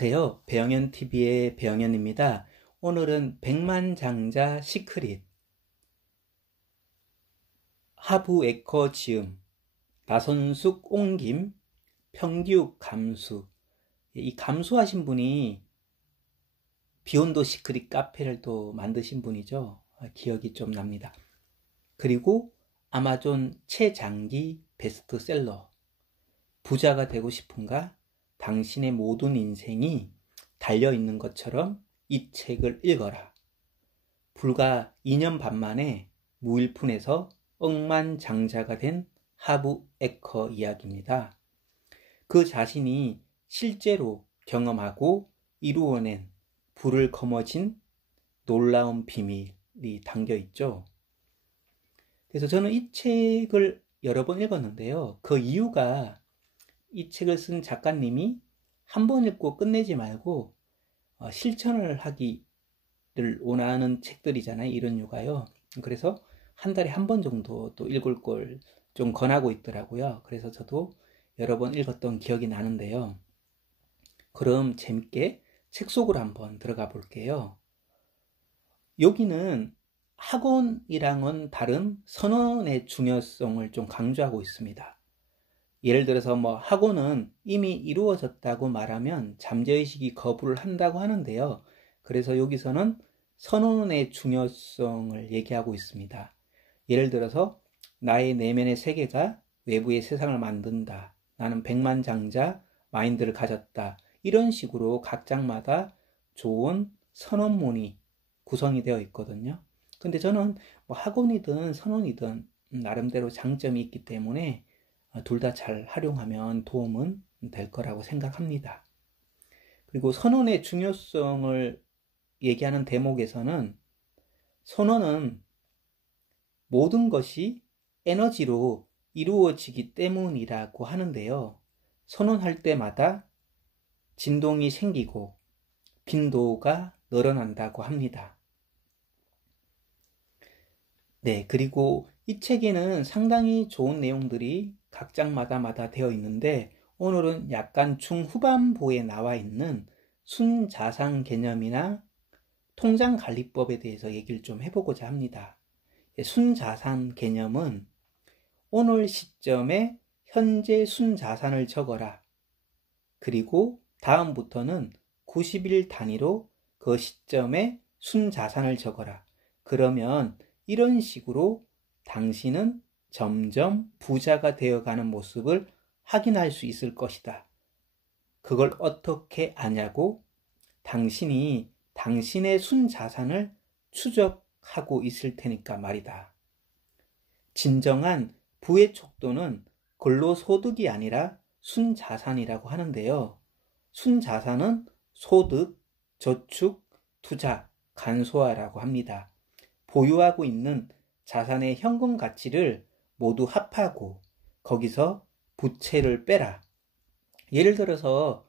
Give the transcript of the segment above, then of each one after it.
안녕하세요. 배영현TV의 배영현입니다. 오늘은 백만장자 시크릿, 하부에커지음, 나선숙 옹김, 평규 감수. 이 감수하신 분이 비욘도 시크릿 카페를 또 만드신 분이죠. 기억이 좀 납니다. 그리고 아마존 최장기 베스트셀러, 부자가 되고 싶은가? 당신의 모든 인생이 달려있는 것처럼 이 책을 읽어라. 불과 2년 반 만에 무일푼에서 억만장자가 된 하부 에커 이야기입니다. 그 자신이 실제로 경험하고 이루어낸 불을 거머쥔 놀라운 비밀이 담겨있죠. 그래서 저는 이 책을 여러 번 읽었는데요. 그 이유가 이 책을 쓴 작가님이 한 번 읽고 끝내지 말고 실천을 하기를 원하는 책들이잖아요. 이런 류가요. 그래서 한 달에 한 번 정도 또 읽을 걸 좀 권하고 있더라고요. 그래서 저도 여러 번 읽었던 기억이 나는데요. 그럼 재밌게 책 속으로 한번 들어가 볼게요. 여기는 학원이랑은 다른 선언의 중요성을 좀 강조하고 있습니다. 예를 들어서 학원은 이미 이루어졌다고 말하면 잠재의식이 거부를 한다고 하는데요. 그래서 여기서는 선언의 중요성을 얘기하고 있습니다. 예를 들어서 나의 내면의 세계가 외부의 세상을 만든다. 나는 백만장자 마인드를 가졌다. 이런 식으로 각 장마다 좋은 선언문이 구성이 되어 있거든요. 근데 저는 학원이든 선언이든 나름대로 장점이 있기 때문에 둘 다 잘 활용하면 도움은 될 거라고 생각합니다. 그리고 선언의 중요성을 얘기하는 대목에서는 선언은 모든 것이 에너지로 이루어지기 때문이라고 하는데요. 선언할 때마다 진동이 생기고 빈도가 늘어난다고 합니다. 네, 그리고 이 책에는 상당히 좋은 내용들이 각 장마다 되어 있는데 오늘은 약간 중후반부에 나와 있는 순자산 개념이나 통장관리법에 대해서 얘기를 좀 해보고자 합니다. 순자산 개념은 오늘 시점에 현재 순자산을 적어라. 그리고 다음부터는 90일 단위로 그 시점에 순자산을 적어라. 그러면 이런 식으로 당신은 점점 부자가 되어가는 모습을 확인할 수 있을 것이다. 그걸 어떻게 아냐고? 당신이 당신의 순자산을 추적하고 있을 테니까 말이다. 진정한 부의 척도는 근로소득이 아니라 순자산이라고 하는데요. 순자산은 소득, 저축, 투자, 간소화라고 합니다. 보유하고 있는 자산의 현금 가치를 모두 합하고 거기서 부채를 빼라. 예를 들어서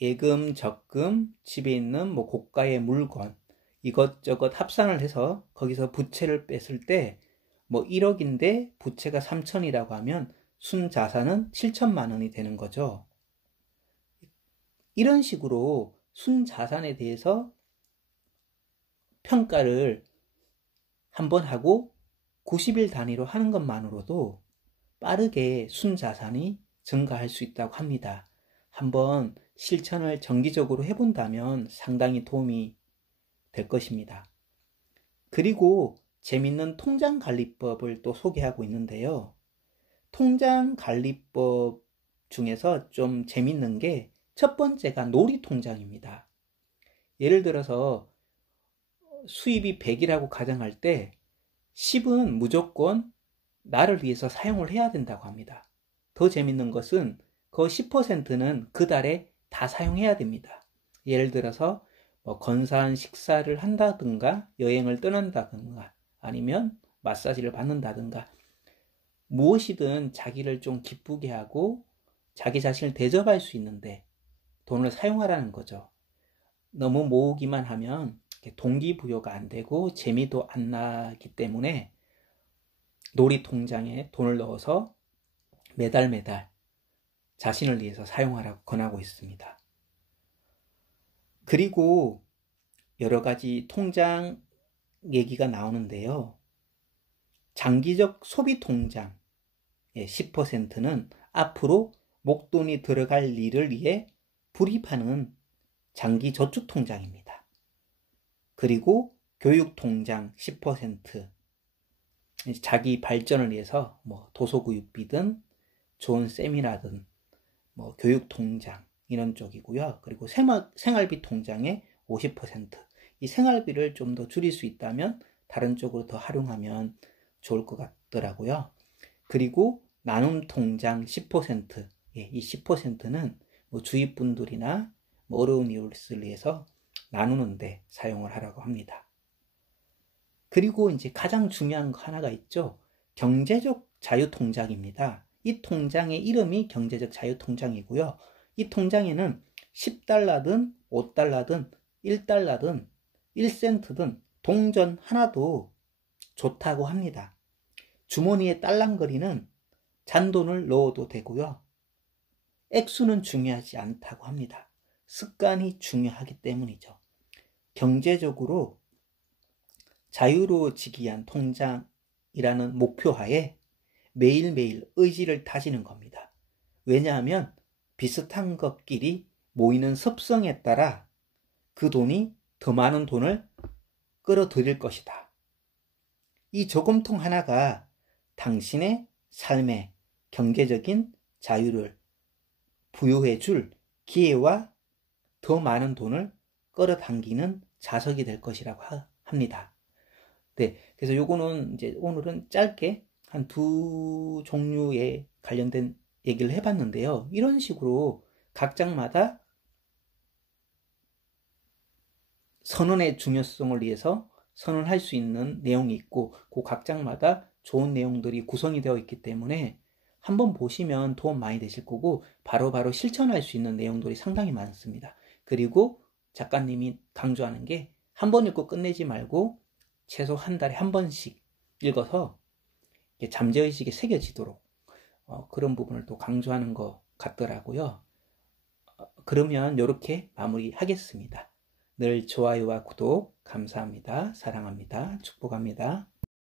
예금, 적금, 집에 있는 고가의 물건 이것저것 합산을 해서 거기서 부채를 뺐을 때 1억인데 부채가 3천이라고 하면 순자산은 7천만 원이 되는 거죠. 이런 식으로 순자산에 대해서 평가를 한번 하고 90일 단위로 하는 것만으로도 빠르게 순자산이 증가할 수 있다고 합니다. 한번 실천을 정기적으로 해본다면 상당히 도움이 될 것입니다. 그리고 재밌는 통장관리법을 또 소개하고 있는데요. 통장관리법 중에서 좀 재밌는 게 첫 번째가 놀이통장입니다. 예를 들어서 수입이 100이라고 가정할 때 10은 무조건 나를 위해서 사용을 해야 된다고 합니다. 더 재밌는 것은 그 10%는 그 달에 다 사용해야 됩니다. 예를 들어서 건사한 식사를 한다든가 여행을 떠난다든가 아니면 마사지를 받는다든가 무엇이든 자기를 좀 기쁘게 하고 자기 자신을 대접할 수 있는데 돈을 사용하라는 거죠. 너무 모으기만 하면 동기부여가 안 되고 재미도 안 나기 때문에 놀이통장에 돈을 넣어서 매달 자신을 위해서 사용하라고 권하고 있습니다. 그리고 여러 가지 통장 얘기가 나오는데요. 장기적 소비 통장의 10%는 앞으로 목돈이 들어갈 일을 위해 불입하는 장기 저축 통장입니다. 그리고 교육 통장 10%, 자기 발전을 위해서 도서구입비든 좋은 세미나든 교육 통장 이런 쪽이고요. 그리고 생활비 통장의 50%, 이 생활비를 좀 더 줄일 수 있다면 다른 쪽으로 더 활용하면 좋을 것 같더라고요. 그리고 나눔 통장 10%, 이 10%는 주위 분들이나 어려운 이웃을 위해서 나누는데 사용을 하라고 합니다. 그리고 이제 가장 중요한 거 하나가 있죠. 경제적 자유 통장입니다. 이 통장의 이름이 경제적 자유 통장이고요. 이 통장에는 10달러든 5달러든 1달러든 1센트든 동전 하나도 좋다고 합니다. 주머니에 딸랑거리는 잔돈을 넣어도 되고요. 액수는 중요하지 않다고 합니다. 습관이 중요하기 때문이죠. 경제적으로 자유로워지기 위한 통장이라는 목표하에 매일매일 의지를 다지는 겁니다. 왜냐하면 비슷한 것끼리 모이는 습성에 따라 그 돈이 더 많은 돈을 끌어들일 것이다. 이 저금통 하나가 당신의 삶의 경제적인 자유를 부여해 줄 기회와 더 많은 돈을 끌어당기는 자석이 될 것이라고 합니다. 네, 그래서 요거는 이제 오늘은 짧게 한 두 종류에 관련된 얘기를 해봤는데요. 이런 식으로 각장마다 선언의 중요성을 위해서 선언할 수 있는 내용이 있고, 그 각장마다 좋은 내용들이 구성이 되어 있기 때문에 한번 보시면 도움 많이 되실 거고, 바로바로 실천할 수 있는 내용들이 상당히 많습니다. 그리고 작가님이 강조하는 게 한 번 읽고 끝내지 말고 최소 한 달에 한 번씩 읽어서 잠재의식에 새겨지도록 그런 부분을 또 강조하는 것 같더라고요. 그러면 이렇게 마무리하겠습니다. 늘 좋아요와 구독 감사합니다. 사랑합니다. 축복합니다.